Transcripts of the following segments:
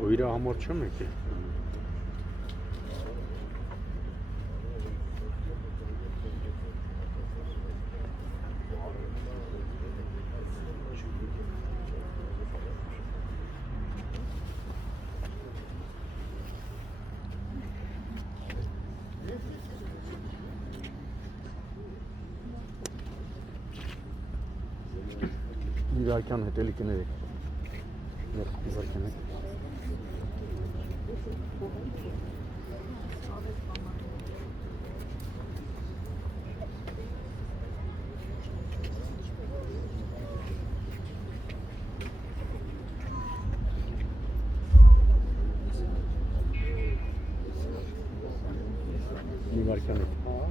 O իր համար չեմ եկել։ Իրական հետելի կներեք։ Իրական հետ։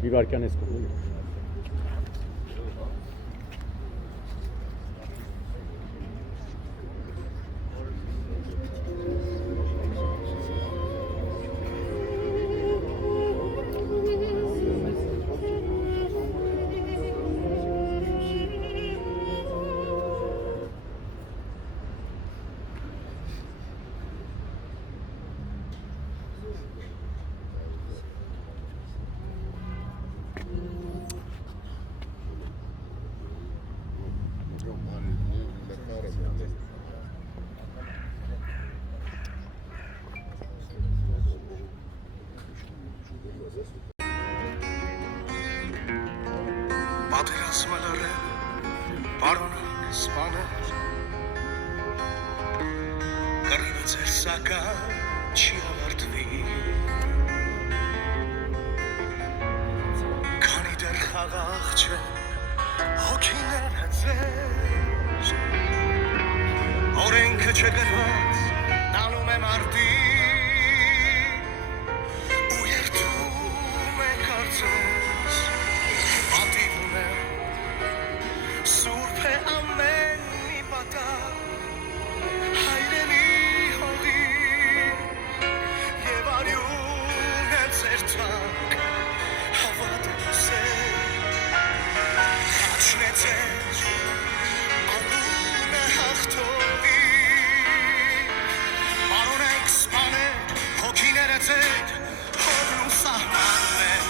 Իվարկյան ես կողմ էի։ Պատերազմալարը պարոնակ սպաներ կռիվը ձեր սակայն չի ավարտվի քանի դեռ խաղաղ չեն հոգիները ձեր օրենքը չգրված տանում է մարդի ու երդում է կարծես Սուրբ է ամեն մի պատահ հայրենի հողի և արյուն է ձեր թանկ հավատը սեր խաչն է ձեր անունը հաղթողի պարոնեք սպաներ հոգիները ձեր հողն ու սահմաններ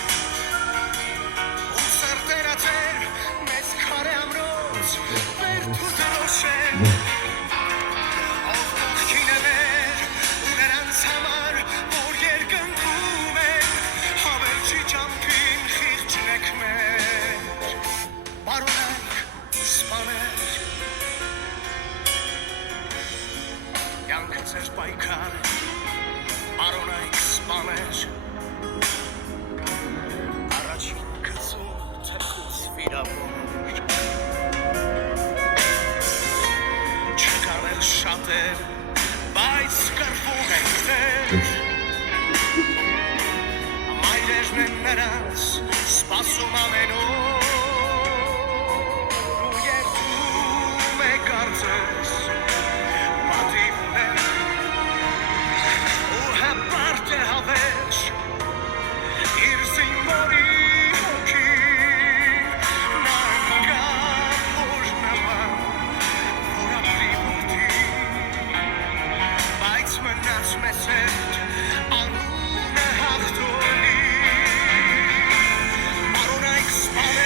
Ձեր պայքարը, պարոնայք սպաներ Առաջին գծում թեքուց վիրավոր Չկան էլ շատեր, բայց կրվում ենք դեր Մայրերն են նրանց սպասում ամեն օր ու երդում է կարծես Parte հավես իր զինվորի հոգի նանգա որ նման որ ապրի որդի բայց մնաց մեզ հետ անունը հաղթողի պարոնայք սպաներ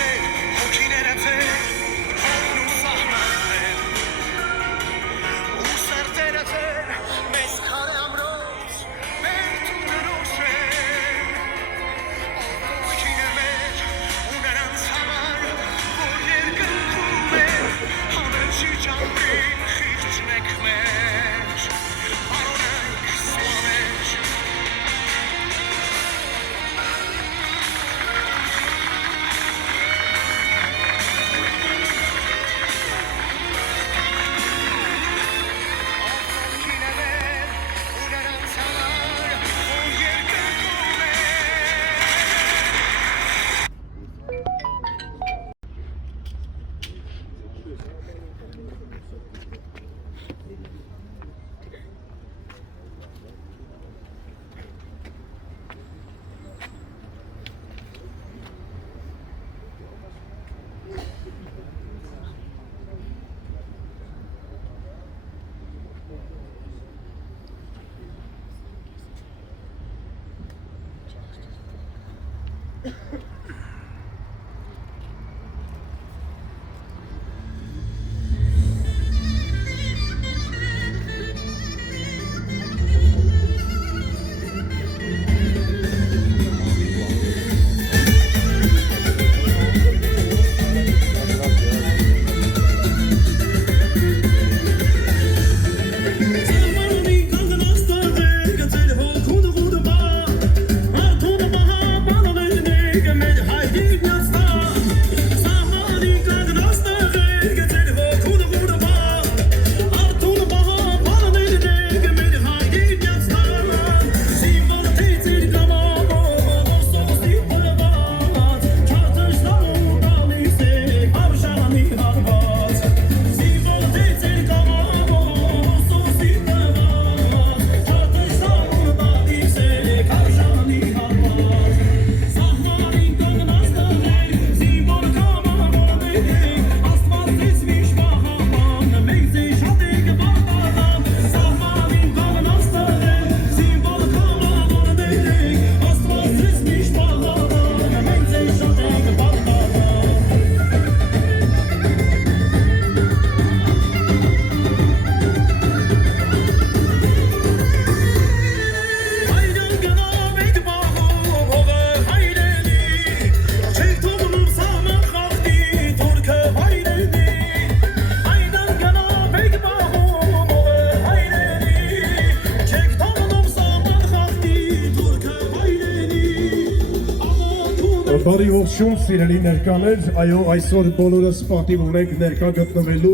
Բարի ողջույն, սիրելի ներկաներ, այո, այսօր բոլորս պատիվ ունենք ներկա գտնվելու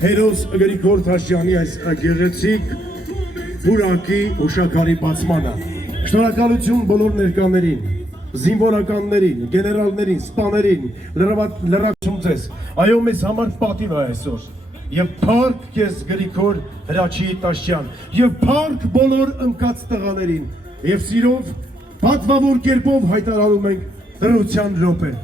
հերոս Գրիգոր Թաշյանի այս գեղեցիկ բուրանքի հուշաքարի բացմանը։ Շնորհակալություն բոլոր ներկաներին, զինվորականներին, գեներալներին, սպաներին, լրացում ձեզ։ Այո, մեզ համար պատիվ է այսօր։ Եվ փառք քեզ Գրիգոր Հրաչի Տաշյան, եւ փառք բոլոր ընկած տղաներին, եւ սիրով պատվավոր կերպով հայտարարում ենք դրության րոպե։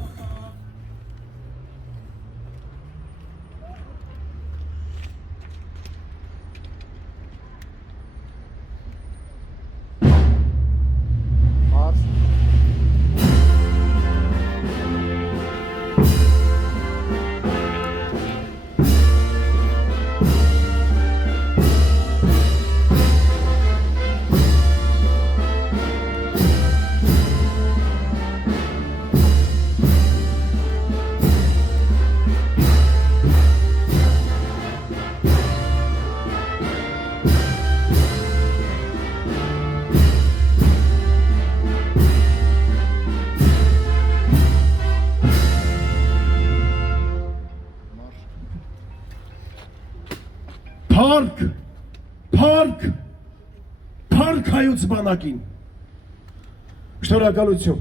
Փառք, փառք, փառք հայոց բանակին։ Շնորհակալություն։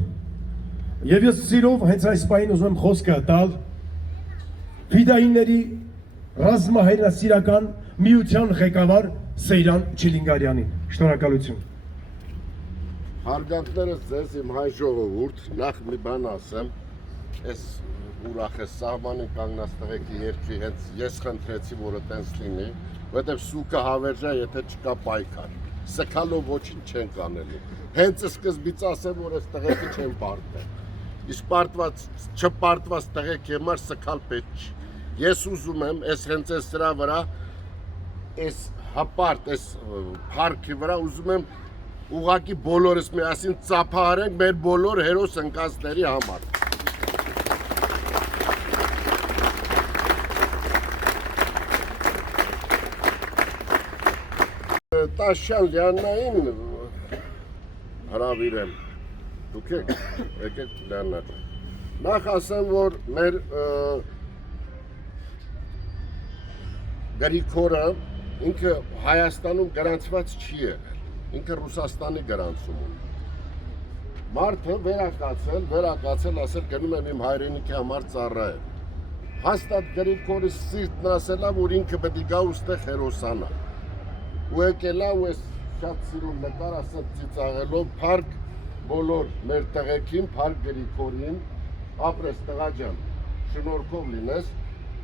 Եվ ես սիրով հենց այս պահին ուզում եմ խոսքը տալ ֆիդայինների ռազմահայրենասիրական միության ղեկավար Սեյրան Չիլինգարյանին։ Շնորհակալություն։ Հարգանքներս ձեզ իմ հայ ժողովուրդ, նախ մի բան ասեմ, այս ուրախ է սահմանին կանգնած տղեկի երկրի հենց ես խնդրեցի, որ այդպես լինի, որտեղ սուկը հավերժա, եթե չկա պայքար։ Սքալով ոչինչ չեն կանելու։ Հենց սկզբից ասեմ, որ այս տղեկը չեն պարտել։ Իսկ պարտված, չպարտված տղեկի համար սքալ պետք չի։ Ես ուզում եմ, այս հենց այս սրա վրա, այս հապարտ, այս փառքի վրա ուզում եմ ուղղակի բոլորս միասին ծափահարենք մեր բոլոր հերոս ընկածների համար։ Տաշյան Լիաննային հրավիրեմ, դուք եկեք Լիաննա։ Նախ ասեմ, որ մեր Գրիգորը ինքը Հայաստանում գրանցված չի եղել, ինքը Ռուսաստանի գրանցում ունի։ Մարդը վերակացել, ասել գնում եմ իմ հայրենիքի համար ծառայել։ Հաստատ Գրիգորի սիրտն ասելա, որ ինքը պետք է գա ուստեղ հերոսանա։ Ու եկելա ու ես շատ սիրուն նկար ասած ծիծաղելով փառք բոլոր մեր տղեկին, փառք Գրիգորին, ապրես տղա ջան, շնորհքով լինես,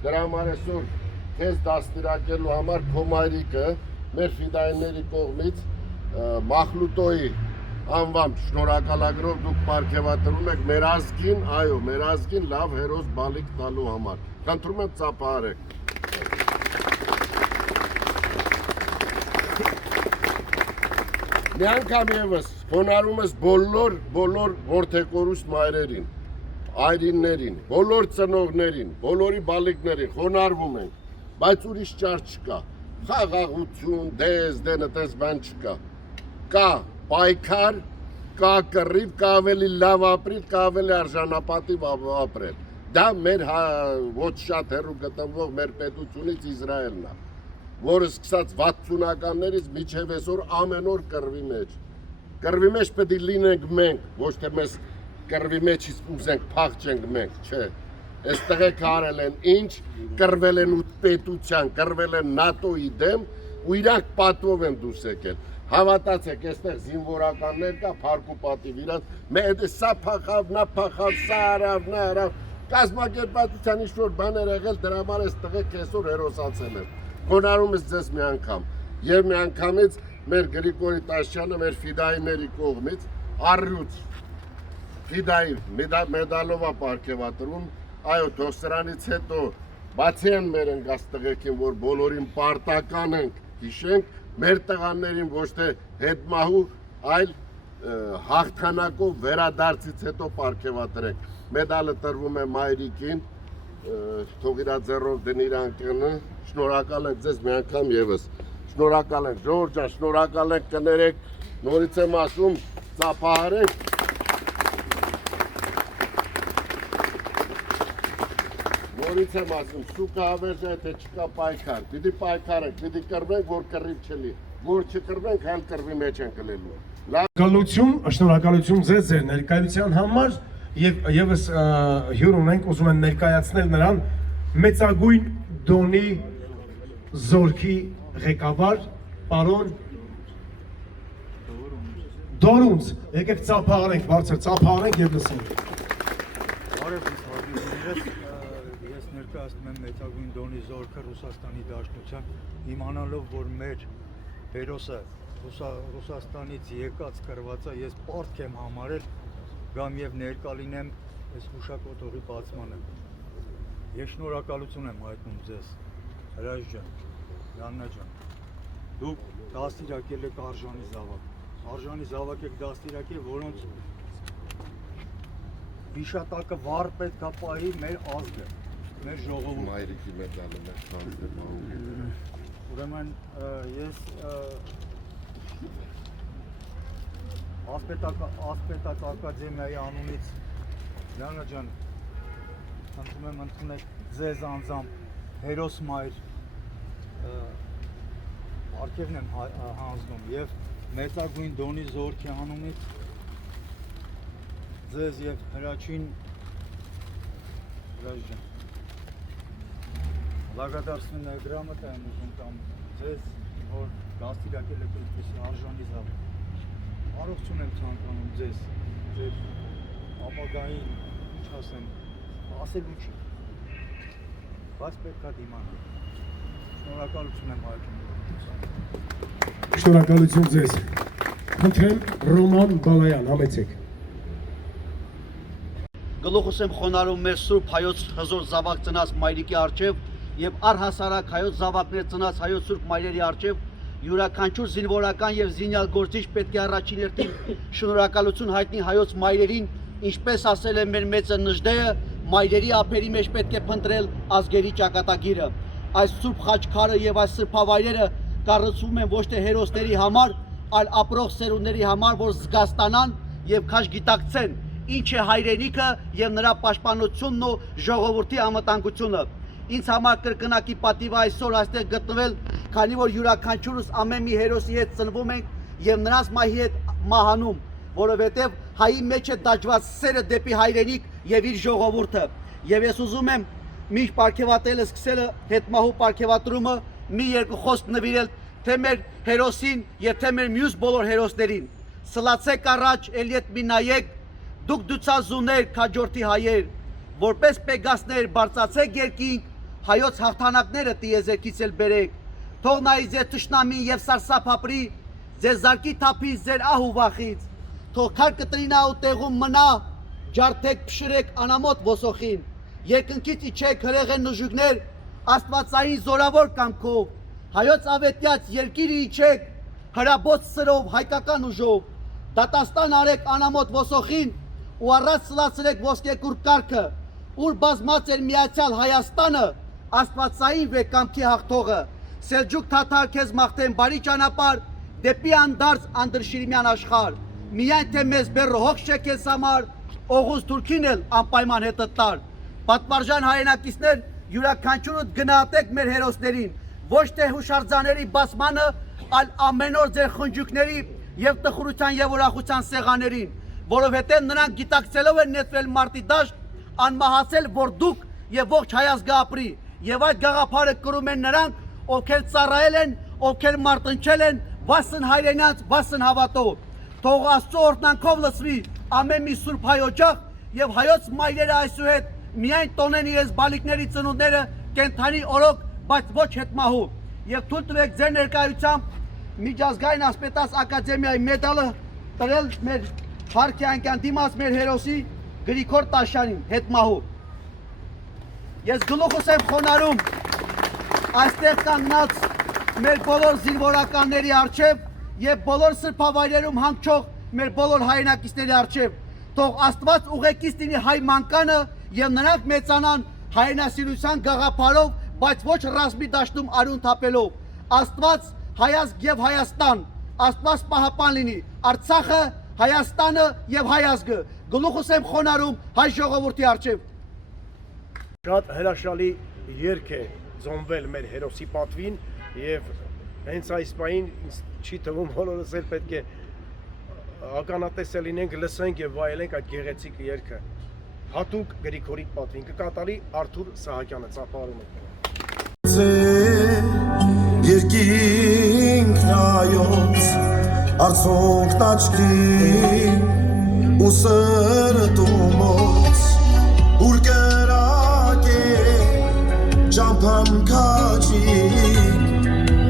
դրա համար այսօր քեզ դաստիարակելու համար քո մայրիկը մեր ֆիդայինների կողմից Մախլուտոյի անվամբ շնորհակալագրով դուք պարգևատրում եք մեր ազգին, այո, մեր ազգին լավ հերոս բալիկ տալու համար։ Խնդրում եմ ծափահարեք։ Մի անգամ ևս խոնարհում ես բոլոր որդեգորուս մայրերին, այրիններին, բոլոր ծնողներին, բոլորի բալիկներին խոնարհվում ենք, բայց ուրիշ ճար չկա, խաղաղություն, դեն այդպես բան չկա, կա պայքար, կա կռիվ, կա ավելի լավ ապրիլ, կա ավելի արժանապատիվ ապրել, դա մեր ոչ շատ հեռու գտնվող մեր պետությունից Իսրայելն է, որը սկսած 60-ականներից մինչև այսօր ամեն օր կռվի մեջ։ Կռվի մեջ պետք է լինենք մենք, ոչ թե մեզ կռվի մեջից ուզենք փախչենք մենք, չէ։ Այս տղեկ արել են ինչ, կռվել են պետության, կռվել են ՆԱՏՕ-ի դեմ ու իրանք պատվով են դուրս եկել։ Հավատացեք, այստեղ զինվորականներ կա, փառք ու պատիվ իրանք, մեծ սա փախավ, նա փախավ, սա արավ, նա արավ, կազմակերպվածության ինչ-որ բաներ եղել, դրա համար այս տղեկ այսօր հերոսացել են։ Խոնարհում ես ձեզ մի անգամ, և մի անգամից մեր Գրիգորի Տաշյանը մեր ֆիդայինների կողմից առյուծ ֆիդայի մեդալով է պարգևատրում, այո, թող սրանից հետո բացի են մեր ընկած տղեկին, որ բոլորին պարտական ենք, հիշենք, մեր տղաներին ոչ թե հետմահու, այլ հաղթանակով վերադարձից հետո պարգևատրենք։ Մեդալը տրվում է մայրիկին, թող իրա ձեռով դնի իր անկյունը, շնորհակալ ենք ձեզ մի անգամ ևս, շնորհակալ ենք Ժողովուրդ ջան, շնորհակալ ենք կներեք, նորից եմ ասում, ծափահարենք։ Նորից եմ ասում, սուկը հավերժ է, թե չկա պայքար, պիտի պայքարենք, պիտի կրվենք, որ կռիվ չլի, որ չկրվենք, հայլ կռվի մեջ են կլելու։ Շնորհակալություն ձեզ ձեր ներկայության համար եւ եւս հյուր ունենք ուզում եմ ներկայացնել նրան մեծագույն Դոնի Զորքի ղեկավար պարոն Դորունց եկեք ծափահարենք բարձր ծափահարենք եւ լսենք Բարև ես ներկայացնում եմ մեծագույն Դոնի Զորքը Ռուսաստանի Դաշնության իմանալով որ մեր հերոսը Ռուսաստանից եկած կրվածը ես պարտք եմ համարել գամ եւ ներկա լինեմ այս հուշակոթողի բացմանը։ Ես շնորհակալություն եմ հայտնում ձեզ, Հրաշ ջան, Յաննա ջան։ Դուք դաստիարակել եք արժանի զավակ եք դաստիարակել, որոնց վիշատակը վառ պետք է պահի մեր ազգը, մեր ժողովուրդը։ Մայրիկի մեդալը մեր շանսը Ուրեմն ես Ասպետակ ակադեմիայի անունից Յաննա ջան խնդրում եմ ընդունեք ձեզ անձամբ հերոս մայր արգևն եմ հանձնում եւ մեծագույն Դոնի Զորքի անունից ձեզ եւ Հրաչին Հրաշ ջան благодарственная грамота եմ ուզում տամ ձեզ որ դաստիարակել եք այդպիսի արժանի զավակ Առողջություն եմ ցանկանում ձեզ, ձեր ապագային, ինչ ասեմ, ասելու չի, բայց պետք է դիմանալ, շնորհակալություն եմ հայտնում։ Շնորհակալություն ձեզ Խնդրեմ Ռոման Բալայան համեցեք Գլուխս եմ խոնարհում մեր Սուրբ Հայոց հզոր զավակ ծնած մայրիկի առջև եւ առհասարակ հայոց զավակներ ծնած հայոց Սուրբ մայրերի առջև յուրաքանչյուր զինվորական եւ զինյալ գործիչ պետք է առաջին հերթին շնորհակալություն հայտնի հայոց մայրերին, ինչպես ասել է մեր մեծը Նժդեը, մայրերի ափերի մեջ պետք է փնտրել ազգերի ճակատագիրը։ Այս Սուրբ խաչքարը եւ այս սրբավայրերը կառուցվում են ոչ թե հերոսների համար, այլ ապրող սերունդների համար, որ զգաստանան եւ քաշ գիտակցեն, ինչ է հայրենիքը եւ նրա պաշտպանությունն ու ժողովրդի անվտանգությունը։ Ինձ համար կրկնակի պատիվ է այսօր այստեղ գտնվել, քանի որ յուրաքանչյուրս ամեն մի հերոսի հետ ծնվում ենք եւ նրանց մահի հետ մահանում, որովհետեւ հայի մեջ է դաջված սերը դեպի հայրենիք եւ իր ժողովուրդը։ Եվ ես ուզում եմ միշտ պարգևատելը սկսելը հետմահու պարգևատրումը մի երկու խոսք նվիրել թե մեր հերոսին եւ թե մեր մյուս բոլոր հերոսներին։ Սլացեք առաջ, Էլիետ մի նայեք, դուք դուցազուներ քաջորդի հայեր, որպես Պեգասներ բարձացեք երկինք, հայոց հաղթանակները տիեզերքից էլ բերեք, թող նայի ձեր թշնամին եւ սարսափ ապրի, ձեր զարկի թափից, ձեր ահ ու վախից, թող քար կտրինա ու տեղում մնա, ջարդեք փշրեք անամոտ ոսոխին, երկնքից իջեք հրեղեն նժուգներ, աստվածային զորավոր կամքով, հայոց ավետյաց երկիրը իջեք, հրաբոց սրով, հայկական ուժով, դատաստան արեք անամոտ ոսոխին ու առաջ սլացրեք ոսկեկուր կարգը, ուր բազմած էր միացյալ Հայաստանը, աստվածային վեկամքի հաղթողը, Սելջուկ թաթար քեզ մաղթեն բարի ճանապարհ, դեպի անդարձ անդրշիրիմյան աշխարհ, միայն թե մեզ բեռը հոգ չէ քեզ համար, Օղուզ Թուրքին էլ անպայման հետը տար, պատվարժան հայրենակիցներ, յուրաքանչյուրդ գնահատեք մեր հերոսներին, ոչ թե հուշարձաների բացմանը, այլ ամեն օր ձեր խնջույքների եւ տխրության եւ ուրախության սեղաներին, որովհետեւ նրանք գիտակցելով են նետվել մարտի դաշտ, անմահացել, որ դուք եւ ողջ հայազգը ապրի, եւ այդ գաղափարը կրում են նրանք, ովքեր ծառայել են, ովքեր մարտնչել են, վասն հայրենաց, վասն հավատով, թող Աստծո օրհնանքով լցվի ամեն մի սուրբ հայ օջախ եւ հայոց մայրերը այսուհետ միայն տոնեն իրենց բալիկների ծնունդները կենթանի օրոք, բայց ոչ հետմահու, եւ թույլ տվեք ձեր ներկայությամբ միջազգային ասպետաց ակադեմիայի մեդալը տրել մեր Հարքյանքյան դիմաց մեր հերոսի Գրիգոր Տաշյանին հետմահու։ Ես գլուխս եմ խոնարհում այստեղ կանգնած մեր բոլոր զինվորականների առջև եւ բոլոր սրբավայրերում հանգչող մեր բոլոր հայրենակիցների առջև, թող Աստված ուղեկից լինի հայ մանկանը եւ նրանք մեծանան հայրենասիրության գաղափարով, բայց ոչ ռազմի դաշտում արյուն թափելով։ Աստված հայազգ եւ Հայաստան, Աստված պահապան լինի Արցախը, Հայաստանը եւ հայազգը։ Գլուխս եմ խոնարհում հայ ժողովրդի առջև։ շատ հրաշալի երգ է ձոնվել մեր հերոսի պատվին եւ հենց այս պահին ինձ չի թվում բոլորս էլ պետք է ականատեսը լինենք, լսենք եւ վայելենք այդ գեղեցիկ երգը։ Հատուկ Գրիգորի պատվին կկատարի Արթուր Սահակյանը ծափարումը։ Երկինք նայոց արցունքն աչքի ու սրտումոց ուր կրակ է ճամփան քաջի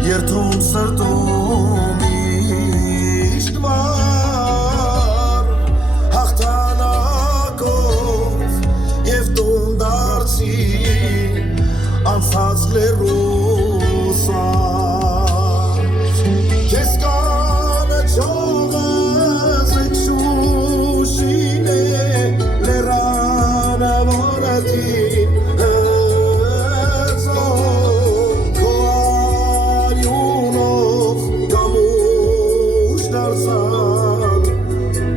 երթում սրտում միշտ վար հաղթանակով եւ տուն դարձի անցած լերուսար քեզ կանը ճողս էքշուշին է լերանը որատին հզոր քո արյունով կամուշ դարձան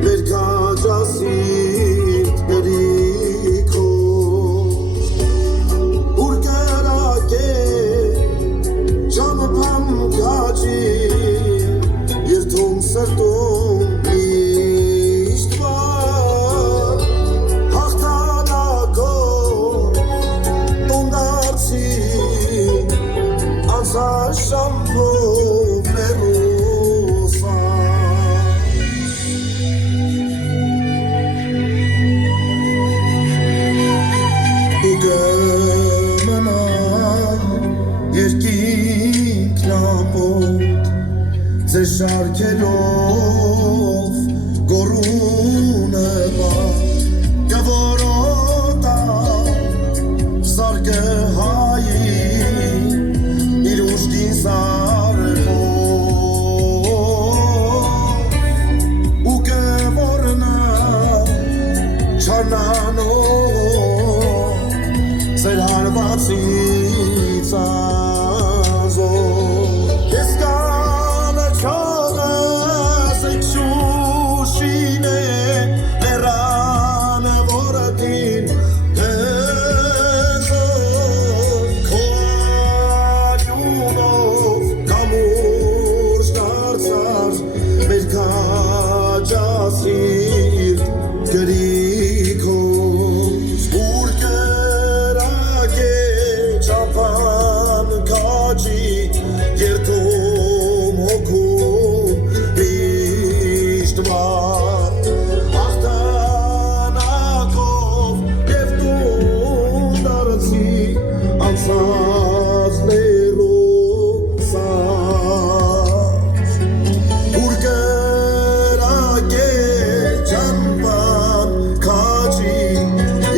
մեր կաջասիրտ գրիքով ուր կրակ է ճամփան քաջի երթում սրտում միշտ վար հաղթանակով տուն դարձի անցած շամփով լերուսար ու կմնա երկինքն ամոթ ձեր շարքերով գոռունը կվորոտա սարկը հայի իր ուշքին սարքով ու կվորնա չանանով ձեր հարվածից ազով քեզ կանը չողս էքշուշին է լերանը որատին հզոր քո արյունով կամուրջ դարձար մեր քաջասիրտ գրիքով ուր կրակ է ճամփան քաջի երթում հոգում միշտ վար հաղթանակով եւ տուն դարձի անցած լերուսար ուր կրակ է ճամփան քաջի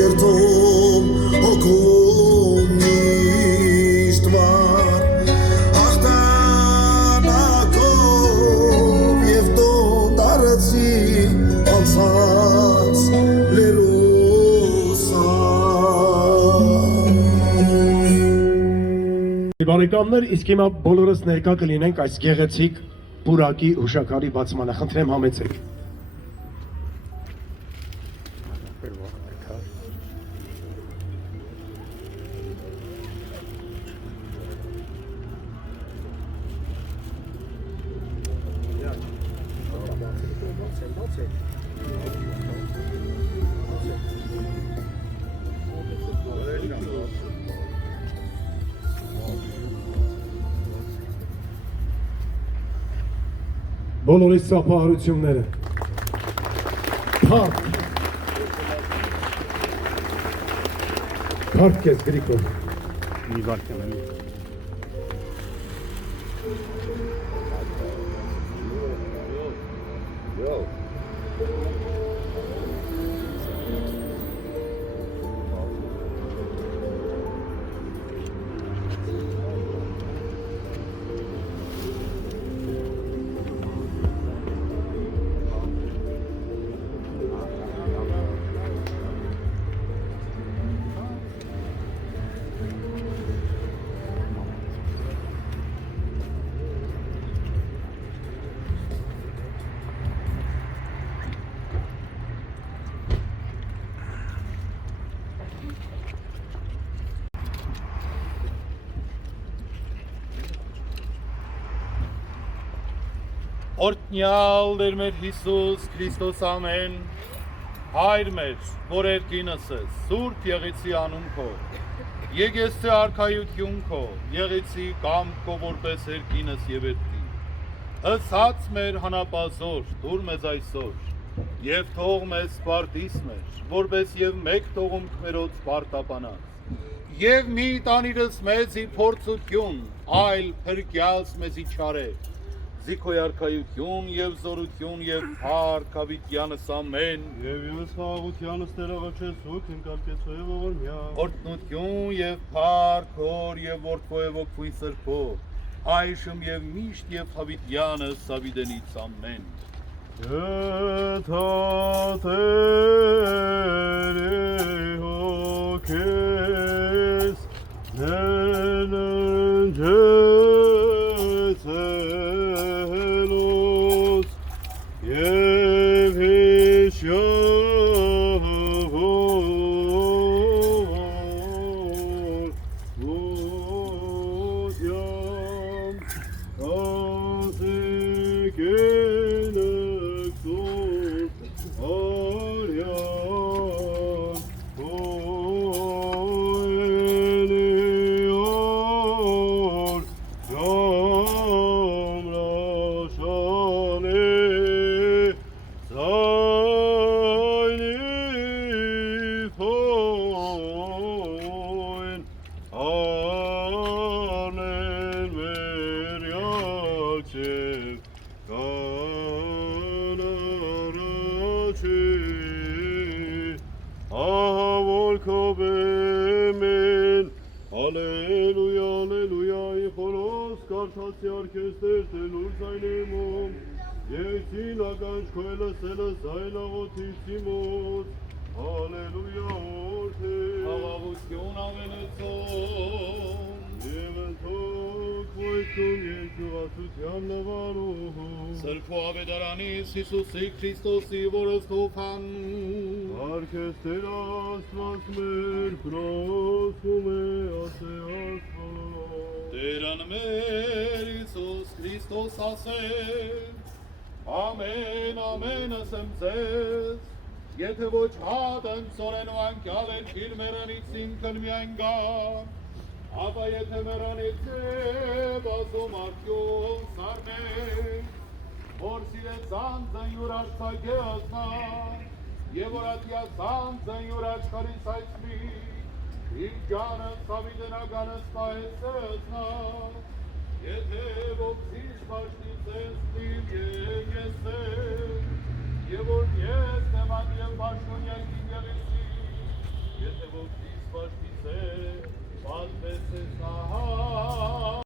երթում հոգում միշտ վար հաղթանակով եւ տուն դարձի անցած լերուսար Բարեկամներ, իսկ հիմա բոլորս ներկա կլինենք այս գեղեցիկ պուրակի հուշակարի բացմանը։ Խնդրեմ համեցեք։ Բոլորիս ծափահարությունները։ Փառք։ Փառք քեզ Գրիգոր։ Մի վարքան էլի։ Օրտնյալ դեր մեր Հիսուս Քրիստոս ամեն, Հայր մեր, որ երկինս ես, Սուրբ եղեցի անուն քո, եկեցի արքայություն քո, եղեցի կամ քո որպես երկինս եւ երդի, հսած մեր հանապազոր, դուր մեզ այսօր, եւ թող մեզ պարտիս մեր, որպես եւ մեկ թողում քմերոց պարտապանած, եւ մի տանիրս մեզի փորձություն, այլ փրկյալս մեզի չարե, Զիքոյ արքայություն եւ զորություն եւ փառք ավիտյանս ամեն Եվ իմս խաղաղությանս տերաղաչես ու քնկարկեցո եւ ողորմյա օրտնություն եւ փառք հոր եւ որդու եւ ոգուի սրբո այժմ եւ միշտ եւ հավիտյանս ավիդենից ամեն Եթատերի հոգես նենջեցելոս և հիշյավոր ոտյամ կազիկենը Ալելույա, ալելույա, իխորոս կարթացի արկեստեր տելուր զայնեմում, երկին ականջ քոյլը սելը զայն աղոթիցի մոտ, ալելույա, օրթե, խաղաղություն ավենեցում, և ընթոք ոյցում երկյուղացության նվարում, սրբո ավետարանից Հիսուսի Քրիստոսի որս թոփան, արկեստեր աստված մեր պրոսում է ասե աստված, Տերան մեր Հիսուս Քրիստոս ասել, ամեն, ամեն ասեմ ձեզ, եթե ոչ հատն ծորեն ու անկյալ են իր մերանից ինքն միայն գան, ապա եթե մերանից է բազում արդյոն սարնեն, որ սիրեն ծանձն յուր արցակե ասնան, և որ ատյա ծանձն յուր աչքարից այցմի, իր ջանս հավիտենականս պահեսնան, եթե ոգսիս պաշտից ես տիմ և ես եմ, և որ ես նեման և պաշտուն երկին եղեցի, եթե ոգսիս պաշտից է, պատպես ես ահա,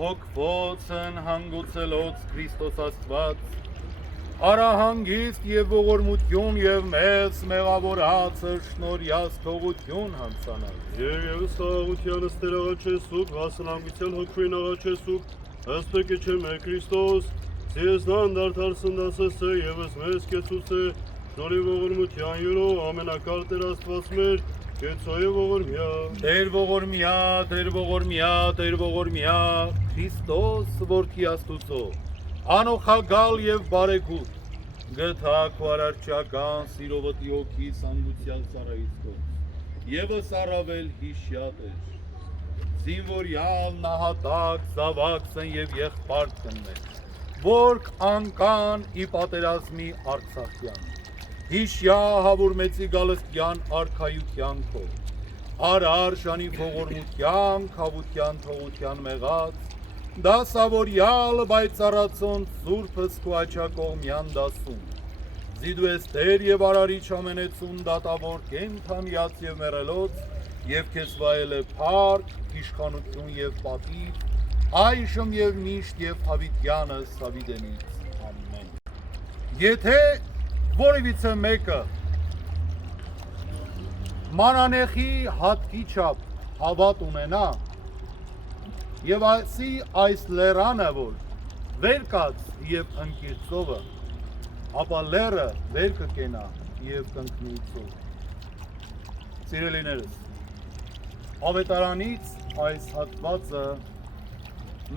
Հոգվոցն հանգուցելոց Քրիստոս Աստված, Արահանգիստ եւ ողորմություն եւ մեծ մեղավորացը շնորհյաս թողություն հանցանալ։ Եվ ևս աղության ստեր աղաչեսուկ, հասնանգության հոգվին աղաչեսուկ, հստակ է չէ մեր Քրիստոս, սիեսնան դարդար սնդասս է ևս մեզ կեցուց է, շնորհի ողորմության յուրո ամենակալ Տեր Աստված մեր, կեցոյ ողորմյա։ Տեր ողորմյա, Տեր ողորմյա, Տեր ողորմյա, Քրիստոս որդի Աստուծո, անոխագալ եւ բարեգութ, գթակ վարարչական սիրովտի հոգի սանգության ծառայից կողմ, եվս առավել հիշյատ էր, զինվորյալ նահատակ, զավակսն եւ եղբարտ կններ, որք անկան ի պատերազմի Արցախյան, հիշյա հավուր մեծի գալստյան արքայության կող, արար շանի ողորմության, քավության թողության մեղած, դասավորյալ բայցարացոն սուրբս քո աչակողմյան դասում, զիդու ես Տեր եւ արարիչ ամենեցուն դատավոր կենթանյաց եւ մեռելոց, եւ քեզ վայել է փառք, իշխանություն եւ պատիվ, այժմ եւ միշտ եւ հավիտյանս հավիտենից, ամեն։ Եթե որևիցե մեկը մանանեխի հատկի չափ հավատ ունենա, եւ ասի այս լերանը որ վեր կաց եւ ընկիծովը, ապա լերը վեր կկենա եւ կընկնի ծով։ Սիրելիներս, ավետարանից այս հատվածը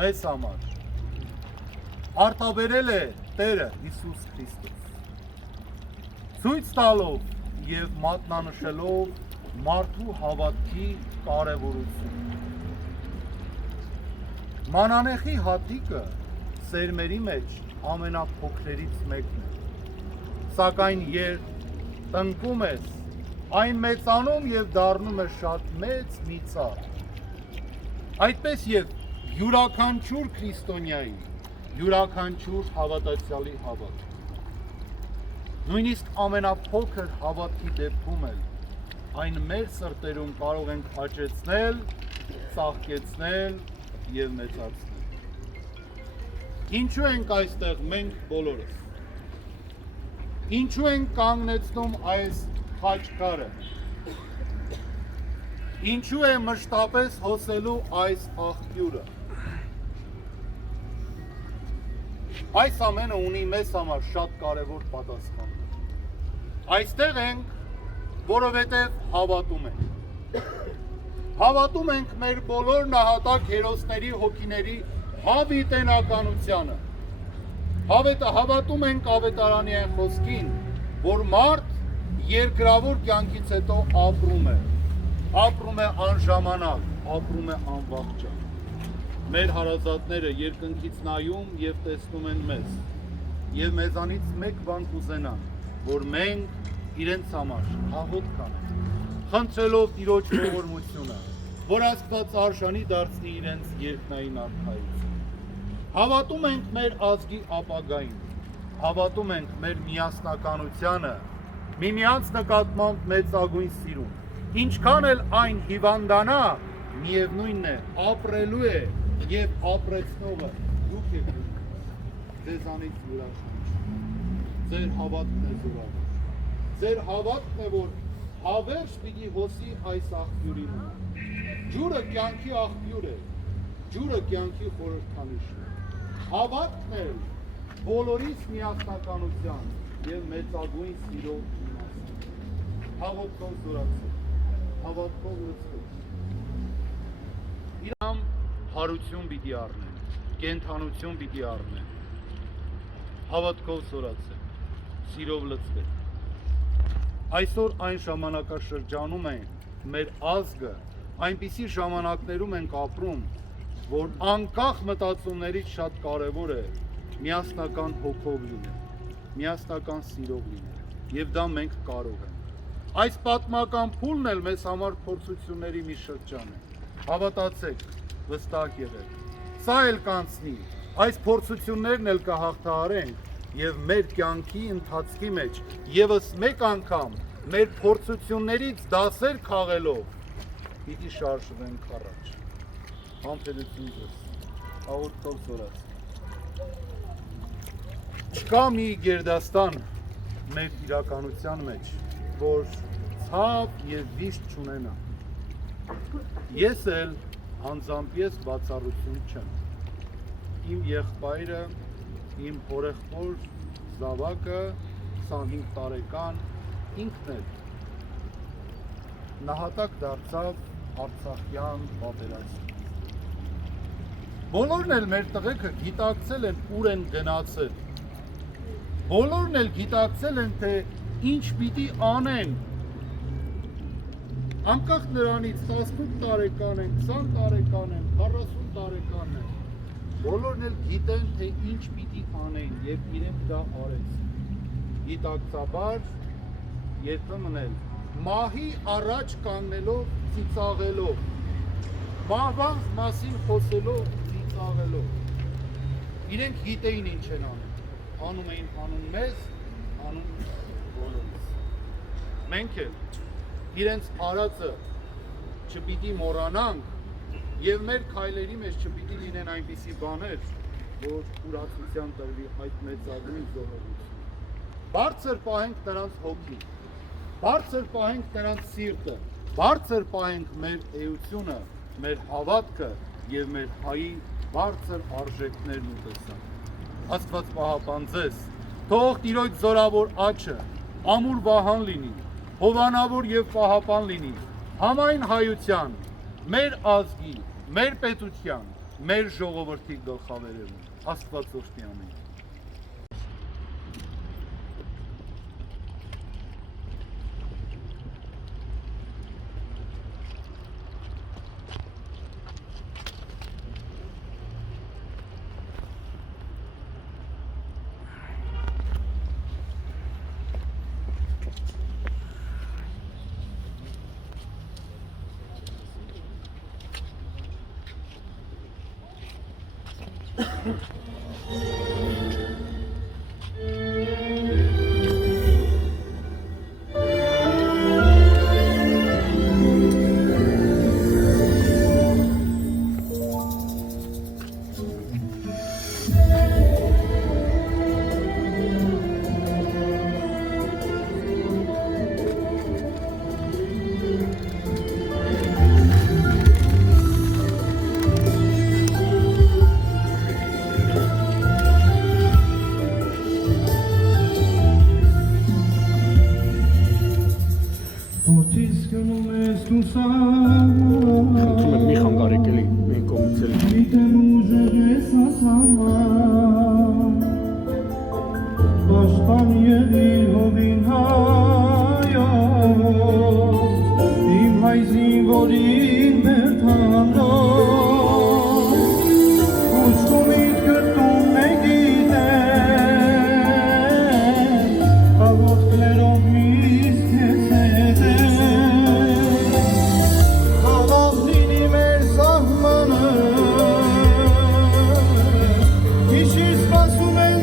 մեզ համար արտաբերել է Տերը Հիսուս Քրիստոս, ցույց տալով եւ մատնանշելով մարդու հավատքի կարեւորությունը։ Մանանեխի հատիկը սերմերի մեջ ամենափոքրերից մեկն է, սակայն երբ տնկում ես, այն մեծանում եւ դառնում է շատ մեծ մի ծառ։ Այդպես եւ յուրաքանչյուր քրիստոնյայի, յուրաքանչյուր հավատացյալի հավատք։ Նույնիսկ ամենափոքր հավատքի դեպքում էլ այն մեր սրտերում կարող ենք աճեցնել, ծաղկեցնել եւ մեծացնել։ Ինչու ենք այստեղ մենք բոլորս։ Ինչու ենք կանգնեցնում այս խաչքարը։ Ինչու է մշտապես հոսելու այս աղբյուրը։ Այս ամենը ունի մեզ համար շատ կարևոր պատասխան։ Այստեղ ենք, որովհետև հավատում ենք։ Հավատում ենք մեր բոլոր նահատակ հերոսների հոգիների հավիտենականությանը։ Հավատում ենք ավետարանի այն խոսքին, որ մարդ երկրավոր կյանքից հետո ապրում է անժամանակ, ապրում է անվախճան։ Մեր հարազատները երկնքից նայում եւ տեսնում են մեզ, եւ մեզանից մեկ բան կուզենան, որ մենք իրենց համար աղոթ կանենք, խնդրելով Տիրոջ ողորմությունը, որ Աստված արժանի դարձնի իրենց երկնային արքայություն։ Հավատում ենք մեր ազգի ապագային, հավատում ենք մեր միասնականությանը, միմյանց նկատմամբ մեծագույն սիրուն, ինչքան էլ այն հիվանդանա, միևնույնն է, ապրելու է եւ ապրեցնողը դուք եք, ձեզանից յուրաքանչյուր, ձեր հավատքն է զորավոր, ձեր հավատքն է, որ հավերժ պիտի հոսի այս աղբյուրի մոտ։ Ջուրը կյանքի աղբյուր է, ջուրը կյանքի խորհրդանիշ է։ Հավատքն է բոլորիս միասնականության եւ մեծագույն սիրո իմաստը։ Հավատքով զորացել, հավատքով լցվել։ Իրամ հարություն պիտի առնեն, կենթանություն պիտի առնեն, հավատքով զորացել, սիրով լցվել։ Այսօր այն ժամանակաշրջանում է մեր ազգը, այնպիսի ժամանակներում ենք ապրում, որ անկախ մտածումներից շատ կարևոր է միասնական հոգով լինել, միասնական սիրով լինել, եւ դա մենք կարող ենք։ Այս պատմական փուլն էլ մեզ համար փորձությունների մի շրջան է։ Հավատացեք, վստահ եղեք։ Սա էլ կանցնի, այս փորձություններն էլ կհաղթահարենք եւ մեր կյանքի ընթացքի մեջ եւս մեկ անգամ մեր փորձություններից դասեր քաղելով պիտի շարժվենք առաջ։ Համբերություն ձեզ, աղոթքով զորացեք։ Չկա մի գերդաստան մեր իրականության մեջ, որ ցավ եւ վիշտ չունենա։ Ես էլ անձամբ ես բացառություն չեմ։ Իմ եղբայրը, իմ հորեղբոր զավակը 25 տարեկան ինքն էլ նահատակ դարձավ Արցախյան պատերազմում։ Բոլորն էլ մեր տղեկը գիտակցել են ուր են գնացել։ Բոլորն էլ գիտակցել են, թե ինչ պիտի անեն։ Անկախ նրանից 18 տարեկան են, 20 տարեկան են, 40 տարեկան են։ Բոլորն էլ գիտեն, թե ինչ պիտի անեն եւ իրենք դա արեցին։ Գիտակցաբար երբեմն էլ մահի առաջ կանգնելով ծիծաղելով, մահվան մասին խոսելով, ծիծաղելով։ Իրենք գիտեին ինչ են անում էին անուն մեզ, անուն բոլորիս։ Մենք էլ իրենց արածը չպիտի մոռանանք եւ մեր քայլերի մեջ չպիտի լինեն այնպիսի բաներ, որ ուրացության տրվի այդ մեծագույն զոհողությունը։ Բարձր պահենք նրանց հոգին, բարձր պահենք նրանց սիրտը, բարձր պահենք մեր էությունը, մեր հավատքը եւ մեր հայի բարձր արժեքներն ու տեսանք։ Աստված պահապան ձեզ, թող Տիրոջ զորավոր աչքը ամուր վահան լինի, հովանավոր եւ պահապան լինի համայն հայության, մեր ազգի, մեր պետության, մեր ժողովրդի գլխավերևում։ Աստված օրհնի ամեն։ Խնդրում եմ մի խանգարեք էլի, մենք կողմից Պաշտպան եղիր հովին հայոց, իմ հայ զինվորին մեր թանոց, ուշկումից կրտում է գիտեն, աղոտքներով միս կեզ հետեն, խաղաղ լինի մեր սահմանը, հիշիր սպասում են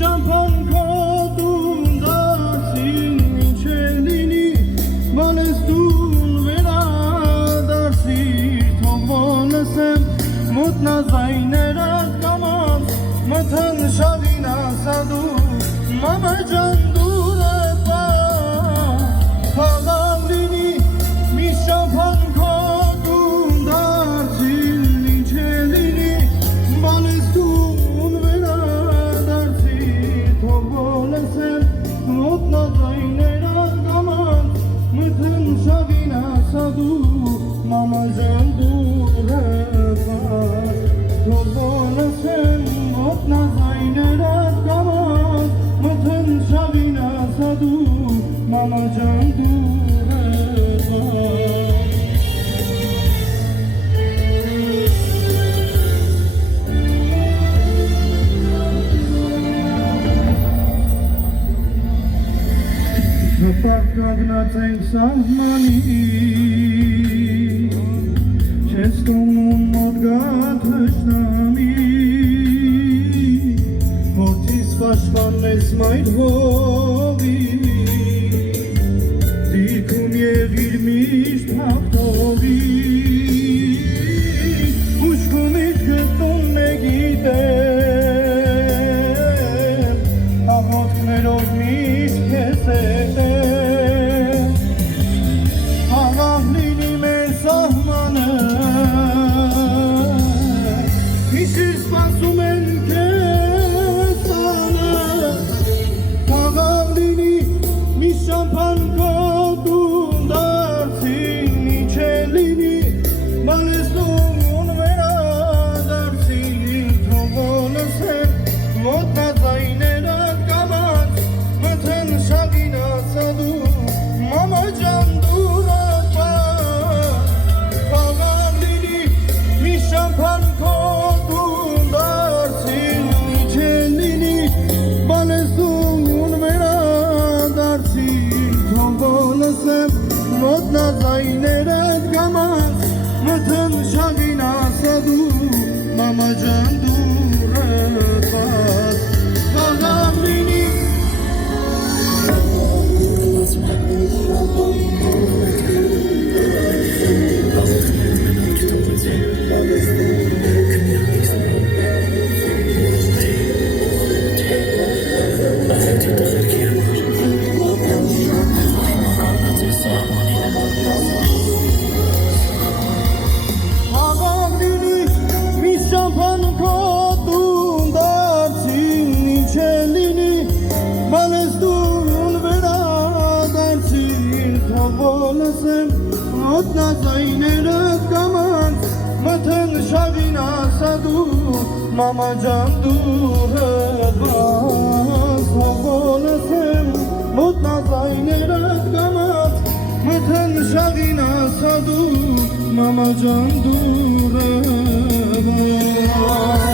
Շամփան կոտում դարսին ինչ է լինի, բանեստուն վերադարսիր, թող ոնսեմ մոտնազայներատ կամած, մթն շավին ասադու, մամա ջան դուր է պար, խաղաղ լինի, մի շամփան կոտում դարսին ինչ է լինի, բանեստուն Մոտնազայներատ կամած, մթն շավին ասադու, մամա ջան դուր է պար, թող ոնսեմ մոտնազայներատ կամած, մթն շավին ասադու, մամա ջան դուր է պար Կագնած ենք սահմանի, չես տոնում մոտ գատ հշնամի, հորդիս պաշպանես մայր հովի, դիրքում եղիր միշտ հաղթովի, ուշ սպասում են քեզ տանը Թաղաղ լինի մի շամփան քո դուն դարձին ինչ է լինի Բալեստուն վերադարձին թողոնս եմ մոտնածայները կամած մթեն շագին ասադու մամա ջան դուրապ Թաղաղ լինի մի շամփան քո դուն դարձին ինչ է լինի Բալեստուն վերադարձին թողոնս եմ մոտնածայները կամած մթեն շագին ասադու մամա ջան դուրապ Թաղաղ լինի Թաղաղ լինի մի շամփան քո դուն դարձին ինչ է լինի Բալեստուն վերադարձին թողոնս եմ մոտնածայները կամած մթեն շագին ասադու մամա ջան դուրը բաց թողոնս եմ մոտնածայները կամած մթեն շագին ասադու մամա ջան դուրը բաց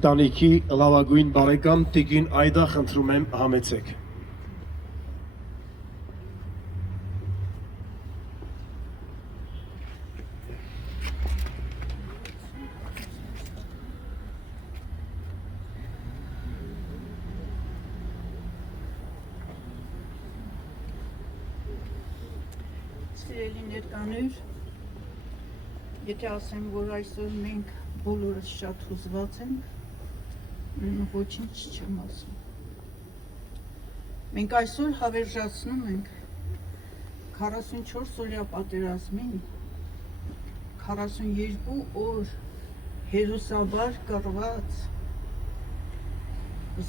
Տանիքի լավագույն բարեկամ Տիկին Այդա խնդրում եմ համեցեք Սիրելի ներկաներ, եթե ասեմ, որ այսօր մենք բոլորս շատ հուզված ենք, ոչինչ չեմ ասում։ Մենք այսօր հավերժացնում ենք 44 օրյա պատերազմին, 42 օր հերոսաբար կռված,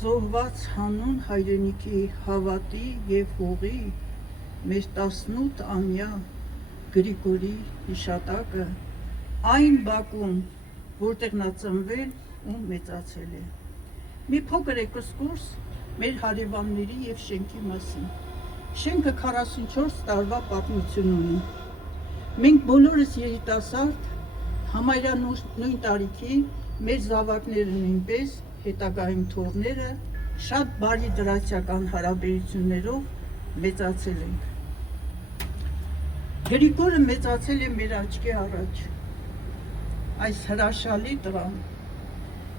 զոհված հանուն հայրենիքի հավատի և հողի մեր 18-ամյա Գրիգորի հիշատակը այն բակում, որտեղ նա ծնվել ու մեծացել է։ Մի փոքր էքսկուրս մեր հարևանների և շենքի մասին։ Շենքը 44 տարվա պատմություն ունի։ Մենք բոլորս երիտասարդ, համարյա նույն տարիքի, մեր զավակները նույնպես, հետագայում թոռները, շատ բարի դրացիական հարաբերություններով մեծացել ենք։ Գրիգորը մեծացել է մեր աչքի առաջ, այս հրաշալի տղան,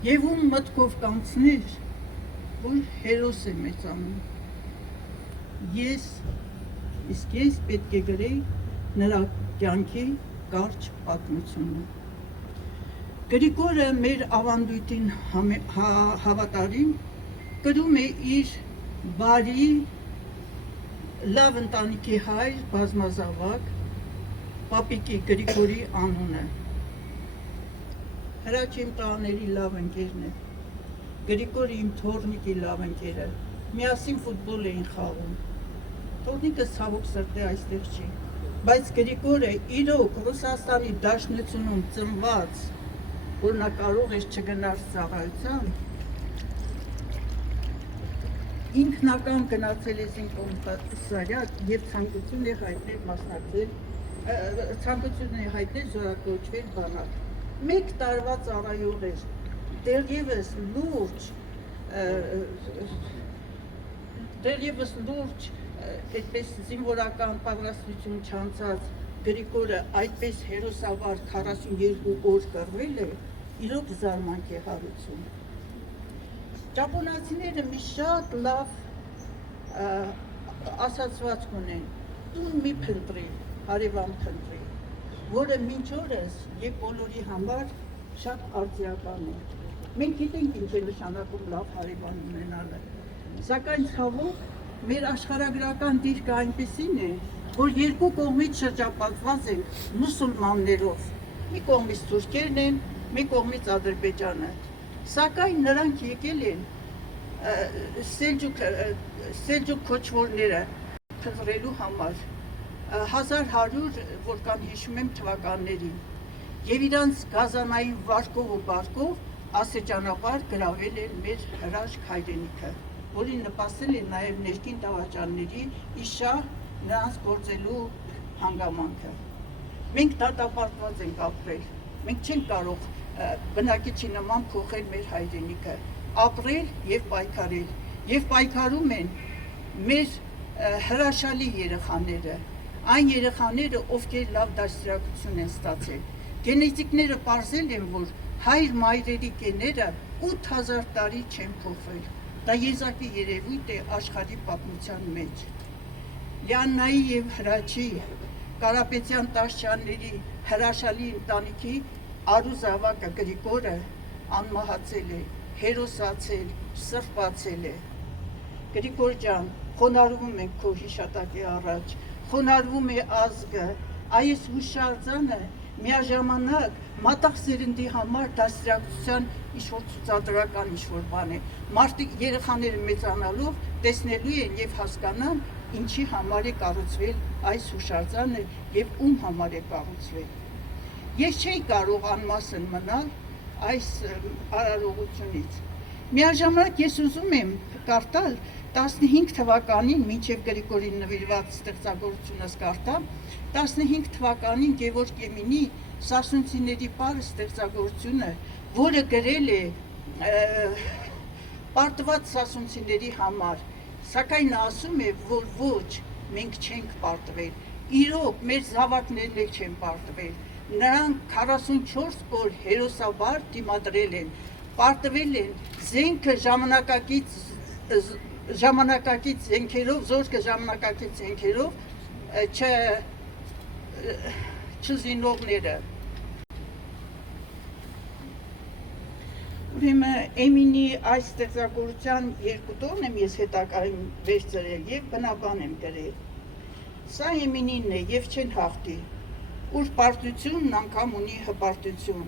և ում մտքով կանցներ, որ հերոս է մեծանում։ Ես պետք է գրեի նրա կյանքի կարճ պատմությունը։ Գրիգորը մեր ավանդույթին հավատարիմ կրում է իր բարի, լավ ընտանիքի հայր, բազմազավակ, պապիկի Գրիգորի անունը։ Հրաչ իմ տղաների լավ ընկերն է, Գրիգորը իմ թոռնիկի լավ ընկերը, միասին ֆուտբոլ էին խաղում։ Թոռնիկը ցավոք սրտի այստեղ չի, բայց Գրիգորը իրոք Ռուսաստանի Դաշնությունում ծնված, որ նա կարող էր չգնալ ծառայության, ինքնական գնացել է զինկոմիսարիատ և ցանկություն է հայտնել զորակոչվել բանակ։ Մեկ տարվա ծառայող էր, դեռևս լուրջ այդպես զինվորական պատրաստություն չանցած Գրիգորը այդպես հերոսավար 42 օր կռվել է, իրոք զարմանք է հարություն։ Ճապոնացիները մի շատ լավ ասացվածք ունեն, տուն մի փնտրի, հարևան փնտրի, որը մինչ օրս և բոլորի համար շատ արդիական է։ Մենք գիտենք ինչ է նշանակում լավ հարևան ունենալը, Սակայն ցավոք մեր աշխարհագրական դիրքը այնպեսին է, որ երկու կողմից շրջապատված են մուսուլմաններով։ Մի կողմից թուրքերն են, մի կողմից Ադրբեջանը։ Սակայն նրանք եկել են Սելջուկ քոչվորները փրկելու համար 1100 որքան հիշում եմ թվականներին եւ իրանց գազանային վարկով ու բարկով ասեջանաբար գրավել են մեր հրաշք հայրենիքը, որին նպաստել է նաեւ ներքին դավաճանների իշահ նրանց գործելու հանգամանքը։ Մենք դատապարտված ենք ապրել, մենք չենք կարող բնակիչի նման փոխել մեր հայրենիքը, ապրել եւ պայքարում են մեր հրաշալի երեխաները, այն երեխաները, ովքեր լավ դաստիարակություն են ստացել։ Գենետիկները պարզել են, որ հայր մայրերի գեները 8000 տարի չեն փոխվել։ Դա եզակի երևույթ է աշխարհի պատմության մեջ։ Լիաննայի եւ Հրաչի Կարապետյան Տաշչյանների հրաշալի ընտանիքի Արուզավակը Գրիգորը անմահացել է, հերոսացել, սրբացել է։ Գրիգոր ջան, խոնարհվում ենք քո հիշատակի առաջ, խոնարհվում է ազգը, այս հուշարձանը միաժամանակ մատաղ սերնդի համար դաստիարակության ինչ-որ ցուցադրական ինչ-որ բան է։ Մարդիկ երեխաները մեծանալով տեսնելու են եւ հասկանան ինչի համար է կառուցվել այս հուշարձանը եւ ում համար է կառուցվել։ Ես չէի կարող անմասն մնալ այս արարողությունից։ Միաժամանակ ես ուզում եմ կարդալ 15 թվականին մինչև Գրիգորին նվիրված ստեղծագործությունս կարդամ, 15 թվականին Գևորգ Էմինի Սասունցիների պարը ստեղծագործությունը, որը գրել է պարտված սասունցիների համար, սակայն ասում է, որ ոչ, մենք չենք պարտվել, իրոք մեր զավակներն էլ չեն պարտվել, նրանք 44 օր հերոսաբար դիմադրել են, պարտվել են զենքը ժամանակակից զենքերով, զորքը ժամանակակից զենքերով չզինողները։ Ուրեմն Էմինի այս ստեղծագործության երկու տողն եմ ես հետագայում վերցրել եւ բնաբան եմ գրել։ Սա Էմինին է եւ չեն հաղթի, ուր պարտությունն անգամ ունի հպարտություն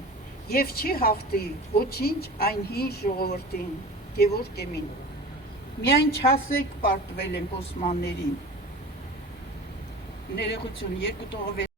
եւ չի հաղթի ոչինչ այն հին ժողովրդին, Գևորգ Էմին։ Միայն չասեք պարտվել են բոսմաններին։ Ներողություն, երկու տողը